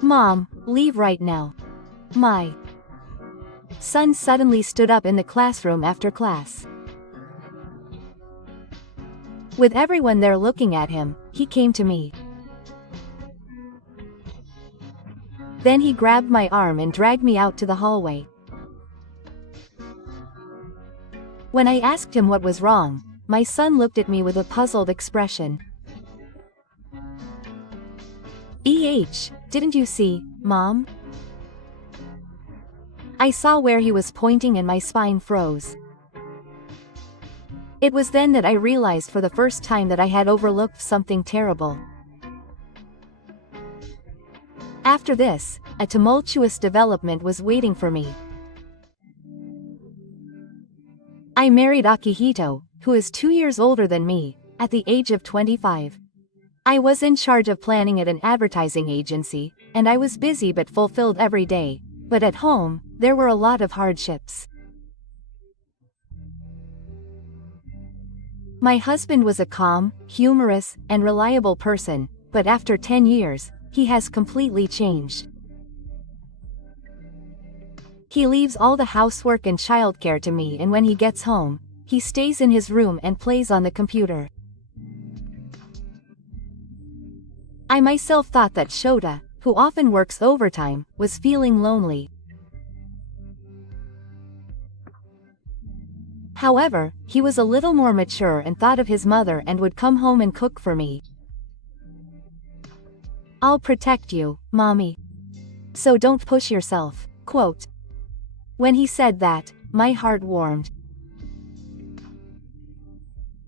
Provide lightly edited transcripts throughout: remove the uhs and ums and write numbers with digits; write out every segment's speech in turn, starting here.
Mom, leave right now. My son suddenly stood up in the classroom after class. With everyone there looking at him, he came to me. Then he grabbed my arm and dragged me out to the hallway. When I asked him what was wrong, my son looked at me with a puzzled expression. Didn't you see, Mom? I saw where he was pointing and my spine froze. It was then that I realized for the first time that I had overlooked something terrible. After this, a tumultuous development was waiting for me. I married Akihito, who is 2 years older than me, at the age of 25. I was in charge of planning at an advertising agency, and I was busy but fulfilled every day, but at home, there were a lot of hardships. My husband was a calm, humorous, and reliable person, but after 10 years, he has completely changed. He leaves all the housework and childcare to me, and when he gets home, he stays in his room and plays on the computer. I myself thought that Shota, who often works overtime, was feeling lonely. However, he was a little more mature and thought of his mother and would come home and cook for me. "I'll protect you, Mommy. So don't push yourself," quote. When he said that, my heart warmed.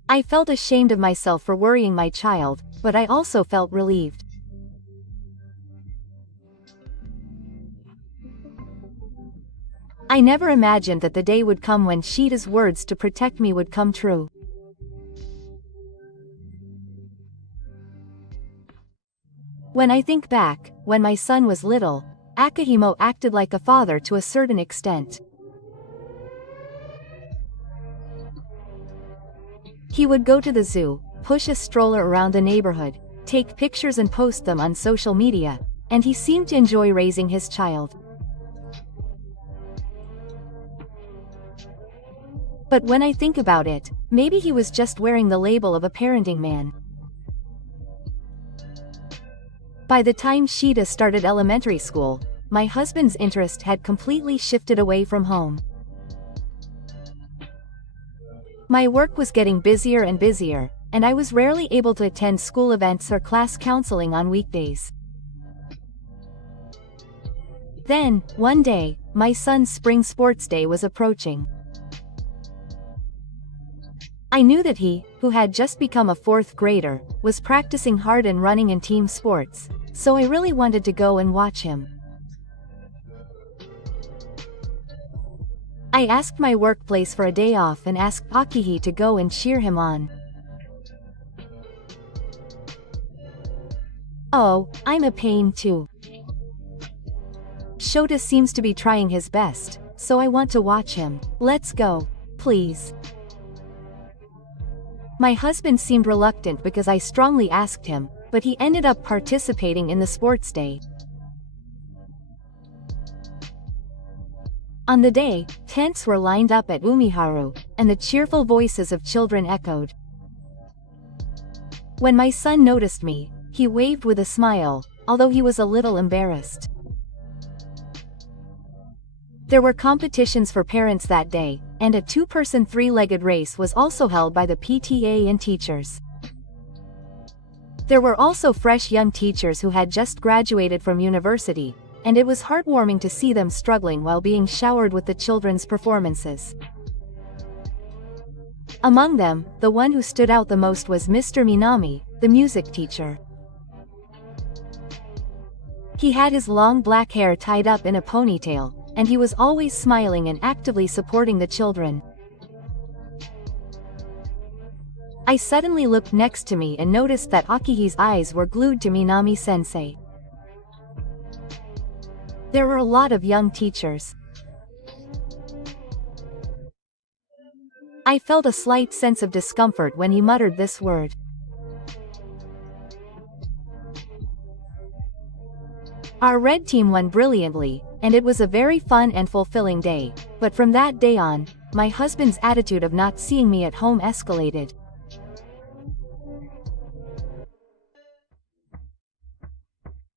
I felt ashamed of myself for worrying my child, but I also felt relieved. I never imagined that the day would come when Sheeta's words to protect me would come true. When I think back, when my son was little, Akihito acted like a father to a certain extent. He would go to the zoo, push a stroller around the neighborhood, take pictures and post them on social media, and he seemed to enjoy raising his child. But when I think about it, maybe he was just wearing the label of a parenting man. By the time Sheeta started elementary school, my husband's interest had completely shifted away from home. My work was getting busier and busier, and I was rarely able to attend school events or class counseling on weekdays. Then, one day, my son's spring sports day was approaching. I knew that he, who had just become a 4th grader, was practicing hard and running in team sports, so I really wanted to go and watch him. I asked my workplace for a day off and asked Akihi to go and cheer him on. "Oh, I'm a pain too. Shota seems to be trying his best, so I want to watch him. Let's go, please." My husband seemed reluctant because I strongly asked him, but he ended up participating in the sports day. On the day, tents were lined up at Umiharu, and the cheerful voices of children echoed. When my son noticed me, he waved with a smile, although he was a little embarrassed. There were competitions for parents that day, and a 2-person 3-legged race was also held by the PTA and teachers. There were also fresh young teachers who had just graduated from university, and it was heartwarming to see them struggling while being showered with the children's performances. Among them, the one who stood out the most was Mr. Minami, the music teacher. He had his long black hair tied up in a ponytail, and he was always smiling and actively supporting the children. I suddenly looked next to me and noticed that Akihi's eyes were glued to Minami-sensei. There were a lot of young teachers. I felt a slight sense of discomfort when he muttered this word. Our red team won brilliantly, and it was a very fun and fulfilling day, but from that day on, my husband's attitude of not seeing me at home escalated.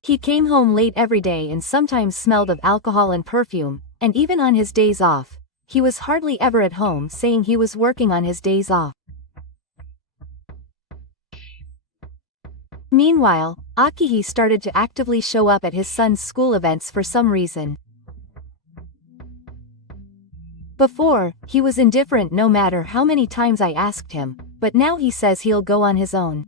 He came home late every day and sometimes smelled of alcohol and perfume, and even on his days off, he was hardly ever at home, saying he was working on his days off. Meanwhile, Akihi started to actively show up at his son's school events for some reason. Before, he was indifferent no matter how many times I asked him, but now he says he'll go on his own.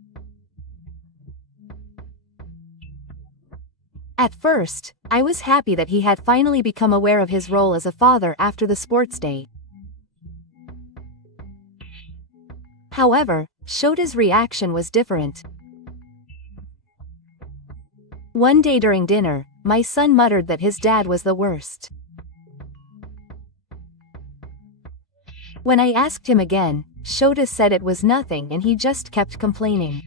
At first, I was happy that he had finally become aware of his role as a father after the sports day. However, Shota's reaction was different. One day during dinner, my son muttered that his dad was the worst. When I asked him again, Shota said it was nothing and he just kept complaining.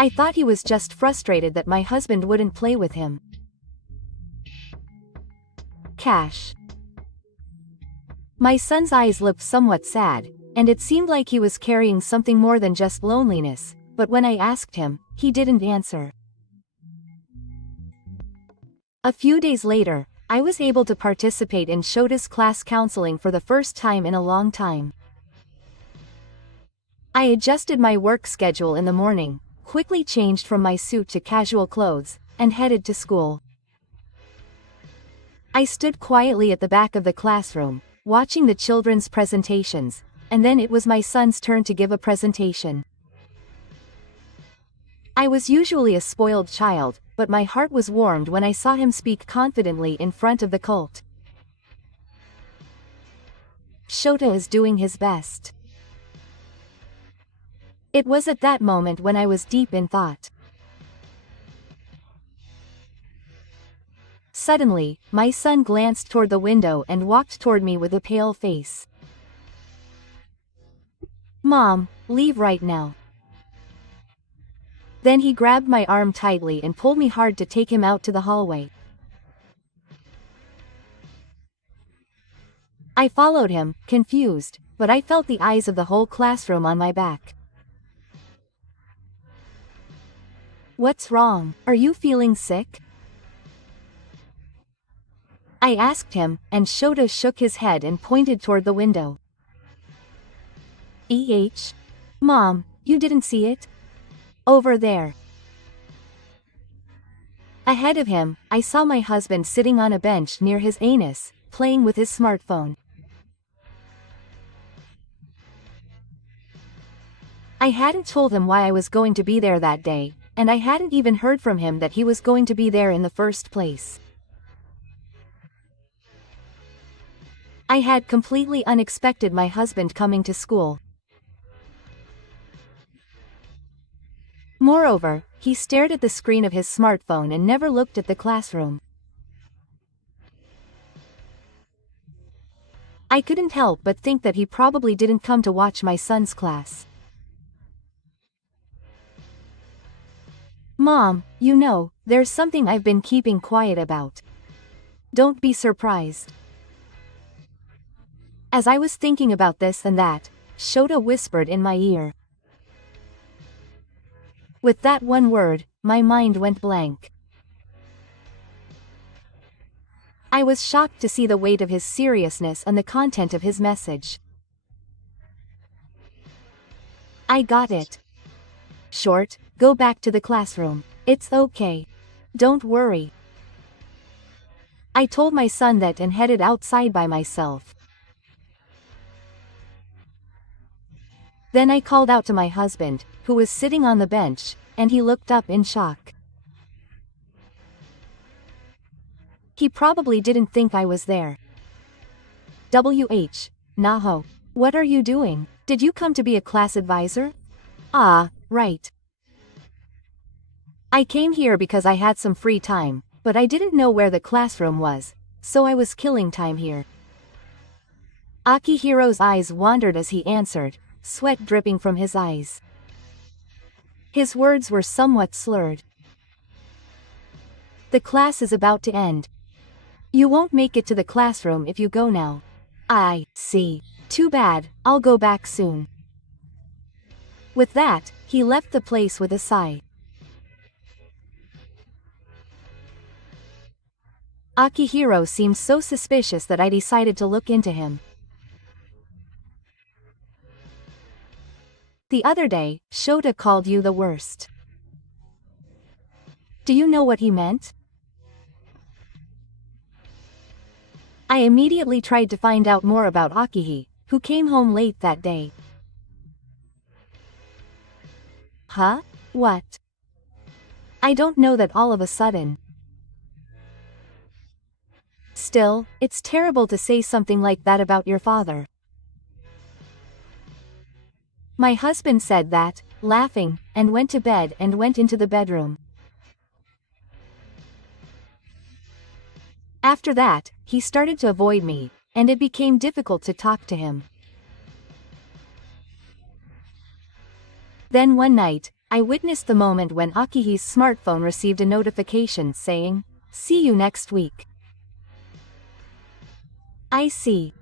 I thought he was just frustrated that my husband wouldn't play with him. Cash. My son's eyes looked somewhat sad, and it seemed like he was carrying something more than just loneliness, but when I asked him, he didn't answer. A few days later, I was able to participate in Shota's class counseling for the first time in a long time. I adjusted my work schedule in the morning, quickly changed from my suit to casual clothes, and headed to school. I stood quietly at the back of the classroom, watching the children's presentations, and then it was my son's turn to give a presentation. I was usually a spoiled child, but my heart was warmed when I saw him speak confidently in front of the cult. Shota is doing his best. It was at that moment when I was deep in thought. Suddenly, my son glanced toward the window and walked toward me with a pale face. "Mom, leave right now." Then he grabbed my arm tightly and pulled me hard to take him out to the hallway. I followed him, confused, but I felt the eyes of the whole classroom on my back. "What's wrong? Are you feeling sick?" I asked him, and Shota shook his head and pointed toward the window. Mom, you didn't see it? Over there." Ahead of him, I saw my husband sitting on a bench near his anus, playing with his smartphone. I hadn't told him why I was going to be there that day, and I hadn't even heard from him that he was going to be there in the first place. I had completely unexpected my husband coming to school. Moreover, he stared at the screen of his smartphone and never looked at the classroom. I couldn't help but think that he probably didn't come to watch my son's class. "Mom, you know, there's something I've been keeping quiet about. Don't be surprised." As I was thinking about this and that, Shota whispered in my ear. With that one word, my mind went blank. I was shocked to see the weight of his seriousness and the content of his message. "I got it. Short, go back to the classroom. It's okay. Don't worry." I told my son that and headed outside by myself. Then I called out to my husband, who was sitting on the bench, and he looked up in shock. He probably didn't think I was there. Naho. What are you doing? Did you come to be a class advisor? Ah, right. I came here because I had some free time, but I didn't know where the classroom was, so I was killing time here. Akihiro's eyes wandered as he answered, sweat dripping from his eyes. His words were somewhat slurred. The class is about to end. You won't make it to the classroom if you go now. I see. Too bad, I'll go back soon. With that, he left the place with a sigh. Akihiro seemed so suspicious that I decided to look into him. The other day, Shota called you the worst. Do you know what he meant? I immediately tried to find out more about Akihi, who came home late that day. Huh? What? I don't know that all of a sudden. Still, it's terrible to say something like that about your father. My husband said that, laughing, and went to bed and went into the bedroom. After that, he started to avoid me, and it became difficult to talk to him. Then one night, I witnessed the moment when Akihi's smartphone received a notification saying, "See you next week." I see.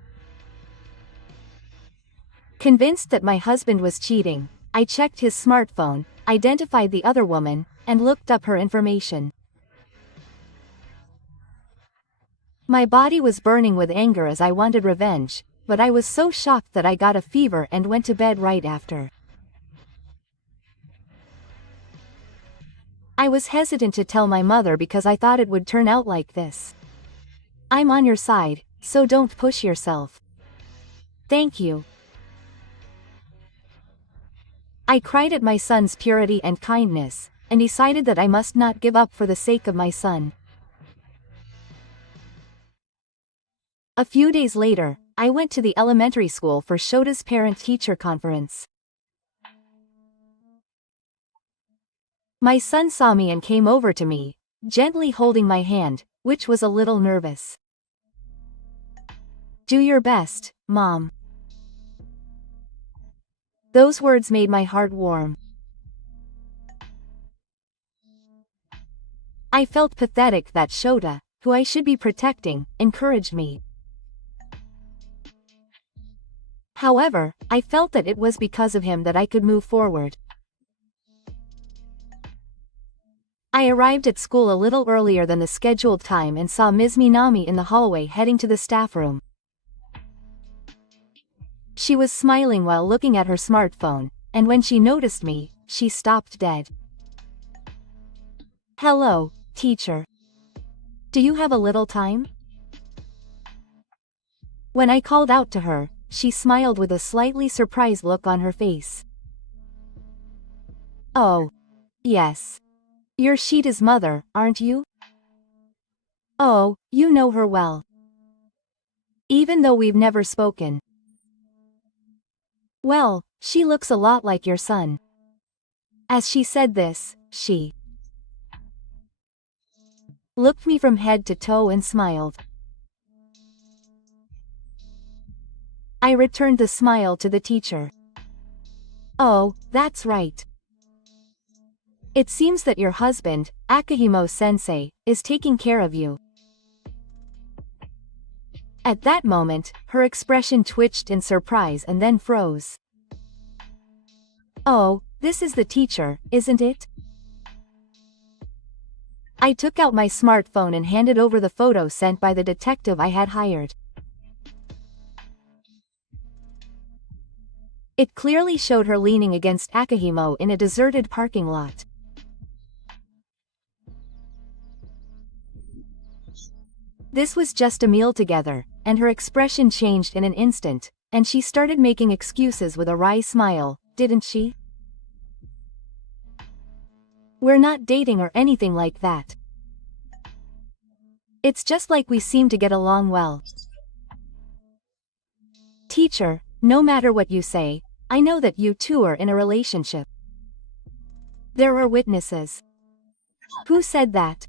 Convinced that my husband was cheating, I checked his smartphone, identified the other woman, and looked up her information. My body was burning with anger as I wanted revenge, but I was so shocked that I got a fever and went to bed right after. I was hesitant to tell my mother because I thought it would turn out like this. I'm on your side, so don't push yourself. Thank you. I cried at my son's purity and kindness, and decided that I must not give up for the sake of my son. A few days later, I went to the elementary school for Shota's parent-teacher conference. My son saw me and came over to me, gently holding my hand, which was a little nervous. Do your best, Mom. Those words made my heart warm. I felt pathetic that Shota, who I should be protecting, encouraged me. However, I felt that it was because of him that I could move forward. I arrived at school a little earlier than the scheduled time and saw Ms. Minami in the hallway heading to the staff room. She was smiling while looking at her smartphone, and when she noticed me, she stopped dead. Hello, teacher. Do you have a little time? When I called out to her, she smiled with a slightly surprised look on her face. Oh. Yes. You're Shita's mother, aren't you? Oh, you know her well. Even though we've never spoken. Well, she looks a lot like your son. As she said this, she looked me from head to toe and smiled. I returned the smile to the teacher. Oh, that's right. It seems that your husband, Akihimo-sensei, is taking care of you. At that moment, her expression twitched in surprise and then froze. Oh, this is the teacher, isn't it? I took out my smartphone and handed over the photo sent by the detective I had hired. It clearly showed her leaning against Akihimo in a deserted parking lot. This was just a meal together, and her expression changed in an instant, and she started making excuses with a wry smile, didn't she? We're not dating or anything like that. It's just like we seem to get along well. Teacher, no matter what you say, I know that you two are in a relationship. There are witnesses. Who said that?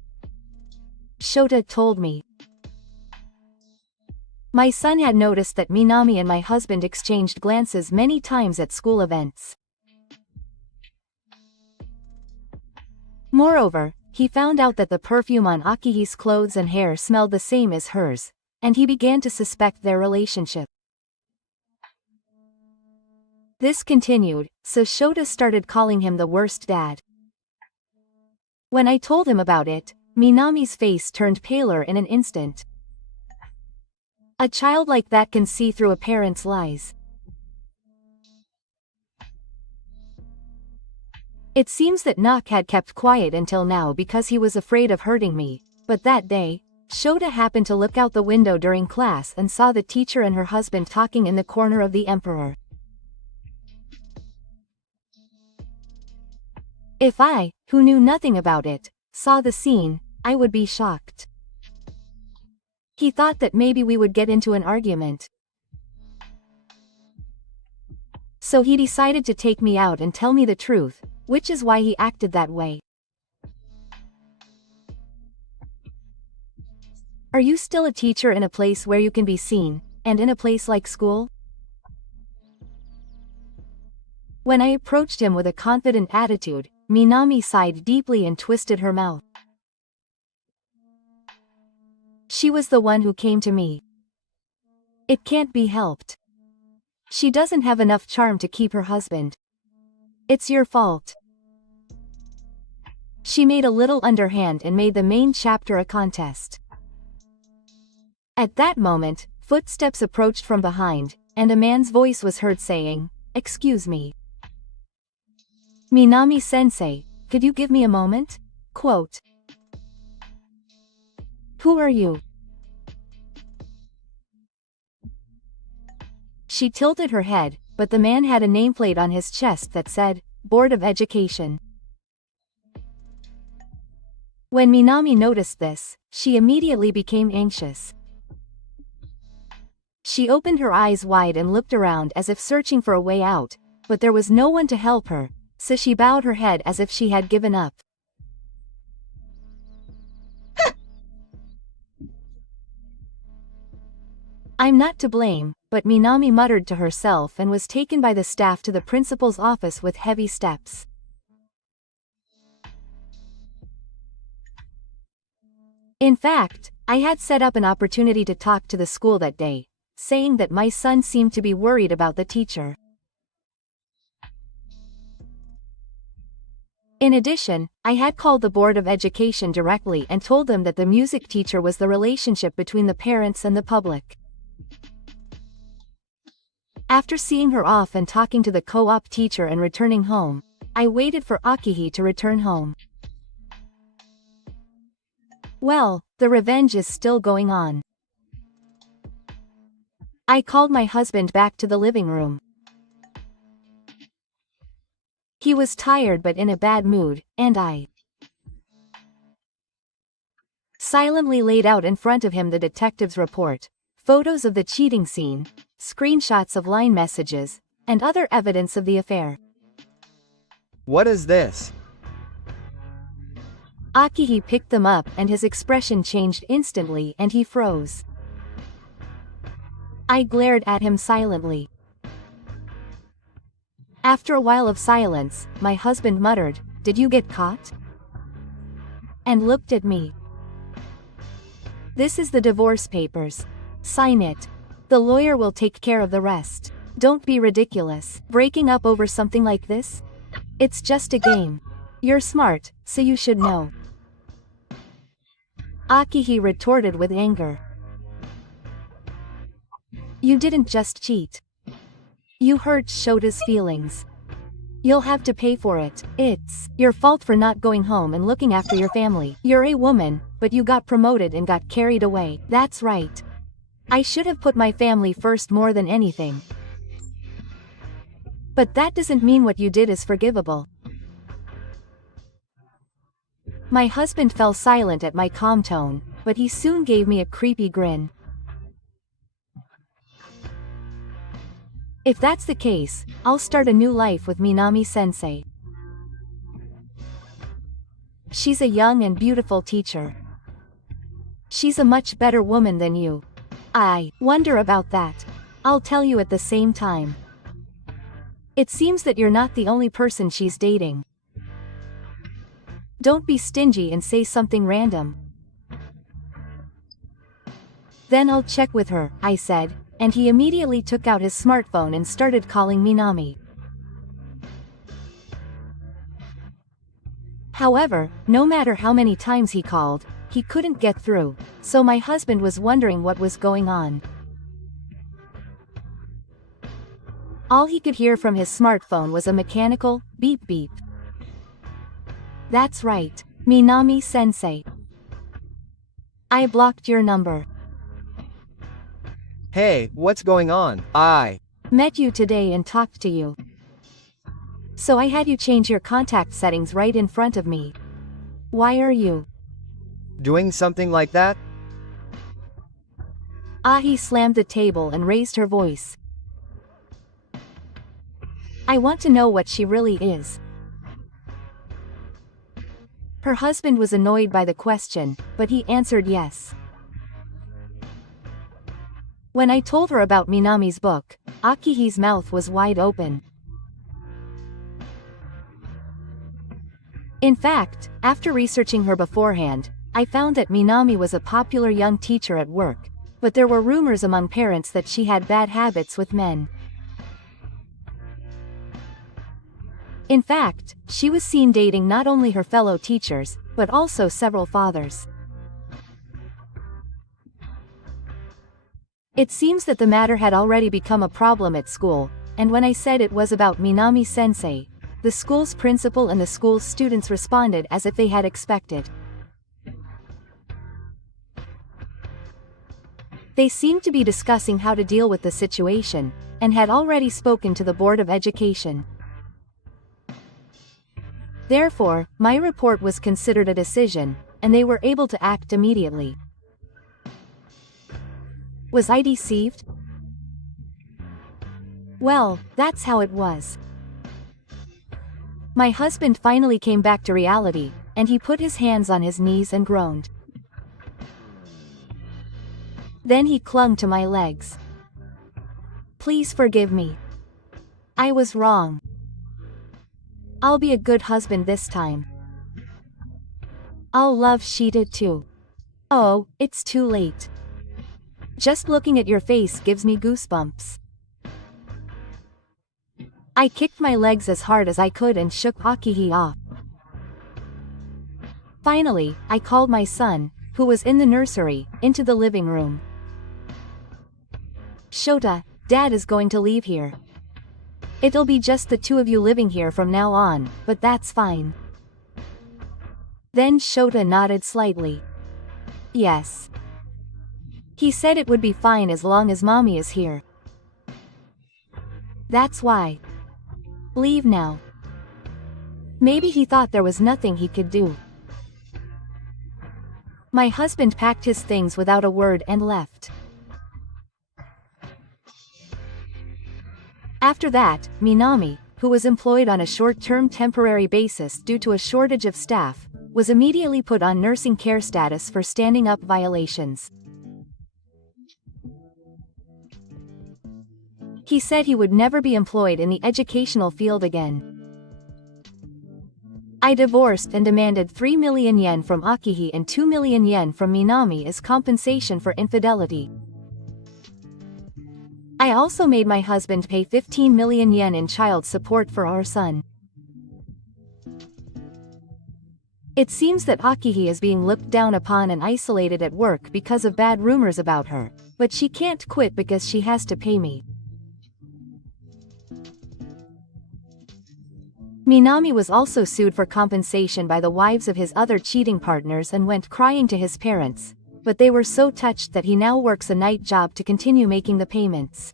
Shota told me. My son had noticed that Minami and my husband exchanged glances many times at school events. Moreover, he found out that the perfume on Akihi's clothes and hair smelled the same as hers, and he began to suspect their relationship. This continued, so Shota started calling him the worst dad. When I told him about it, Minami's face turned paler in an instant. A child like that can see through a parent's lies. It seems that Nak had kept quiet until now because he was afraid of hurting me, but that day, Shota happened to look out the window during class and saw the teacher and her husband talking in the corner of the emperor. If I, who knew nothing about it, saw the scene, I would be shocked. He thought that maybe we would get into an argument. So he decided to take me out and tell me the truth, which is why he acted that way. Are you still a teacher in a place where you can be seen, and in a place like school? When I approached him with a confident attitude, Minami sighed deeply and twisted her mouth. She was the one who came to me. It can't be helped. She doesn't have enough charm to keep her husband. It's your fault. She made a little underhand and made the main chapter a contest. At that moment, footsteps approached from behind, and a man's voice was heard saying, "Excuse me. Minami-sensei, could you give me a moment?" Quote. Who are you? She tilted her head, but the man had a nameplate on his chest that said, Board of Education. When Minami noticed this, she immediately became anxious. She opened her eyes wide and looked around as if searching for a way out, but there was no one to help her, so she bowed her head as if she had given up. I'm not to blame, but Minami muttered to herself and was taken by the staff to the principal's office with heavy steps. In fact, I had set up an opportunity to talk to the school that day, saying that my son seemed to be worried about the teacher. In addition, I had called the Board of Education directly and told them that the music teacher was the relationship between the parents and the public. After seeing her off and talking to the co-op teacher and returning home, I waited for Akihi to return home. Well, the revenge is still going on. I called my husband back to the living room. He was tired but in a bad mood, and I silently laid out in front of him the detective's report, photos of the cheating scene, screenshots of line messages, and other evidence of the affair. What is this? Akihi picked them up and his expression changed instantly and he froze. I glared at him silently. After a while of silence, my husband muttered, "Did you get caught?" and looked at me. This is the divorce papers. Sign it. The lawyer will take care of the rest. Don't be ridiculous. Breaking up over something like this? It's just a game. You're smart, so you should know. Akihi retorted with anger. You didn't just cheat. You hurt Shota's feelings. You'll have to pay for it. It's your fault for not going home and looking after your family. You're a woman, but you got promoted and got carried away. That's right. I should have put my family first more than anything. But that doesn't mean what you did is forgivable. My husband fell silent at my calm tone, but he soon gave me a creepy grin. If that's the case, I'll start a new life with Minami-sensei. She's a young and beautiful teacher. She's a much better woman than you. I wonder about that. I'll tell you at the same time. It seems that you're not the only person she's dating. Don't be stingy and say something random. Then I'll check with her, I said, and he immediately took out his smartphone and started calling Minami. However, no matter how many times he called, he couldn't get through, so my husband was wondering what was going on. All he could hear from his smartphone was a mechanical beep beep. That's right, Minami-sensei. I blocked your number. Hey, what's going on? I Met you today and talked to you. So I had you change your contact settings right in front of me. Why are you doing something like that? Ahi slammed the table and raised her voice. I want to know what she really is. Her husband was annoyed by the question, but he answered yes. When I told her about Minami's book, Akihi's mouth was wide open. In fact, after researching her beforehand, I found that Minami was a popular young teacher at work, but there were rumors among parents that she had bad habits with men. In fact, she was seen dating not only her fellow teachers, but also several fathers. It seems that the matter had already become a problem at school, and when I said it was about Minami-sensei, the school's principal and the school's students responded as if they had expected. They seemed to be discussing how to deal with the situation, and had already spoken to the Board of Education. Therefore, my report was considered a decision, and they were able to act immediately. Was I deceived? Well, that's how it was. My husband finally came back to reality, and he put his hands on his knees and groaned. Then he clung to my legs. Please forgive me. I was wrong. I'll be a good husband this time. I'll love Sheeta too. Oh, it's too late. Just looking at your face gives me goosebumps. I kicked my legs as hard as I could and shook Akihi off. Finally, I called my son, who was in the nursery, into the living room. Shota, Dad is going to leave here. It'll be just the two of you living here from now on, but that's fine. Then Shota nodded slightly. Yes. He said it would be fine as long as Mommy is here. That's why. Leave now. Maybe he thought there was nothing he could do. My husband packed his things without a word and left. After that, Minami, who was employed on a short-term temporary basis due to a shortage of staff, was immediately put on nursing care status for standing up violations. He said he would never be employed in the educational field again. I divorced and demanded 3 million yen from Akihi and 2 million yen from Minami as compensation for infidelity. I also made my husband pay 15 million yen in child support for our son. It seems that Akihi is being looked down upon and isolated at work because of bad rumors about her, but she can't quit because she has to pay me. Minami was also sued for compensation by the wives of his other cheating partners and went crying to his parents, but they were so touched that he now works a night job to continue making the payments.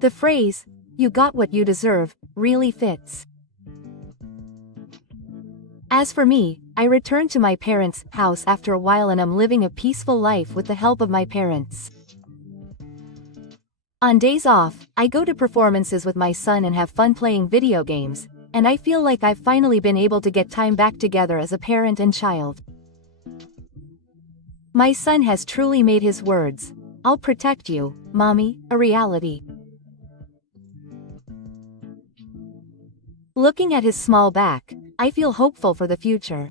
The phrase, "You got what you deserve," really fits. As for me, I returned to my parents' house after a while and am living a peaceful life with the help of my parents. On days off, I go to performances with my son and have fun playing video games, and I feel like I've finally been able to get time back together as a parent and child. My son has truly made his words, "I'll protect you, Mommy," a reality. Looking at his small back, I feel hopeful for the future.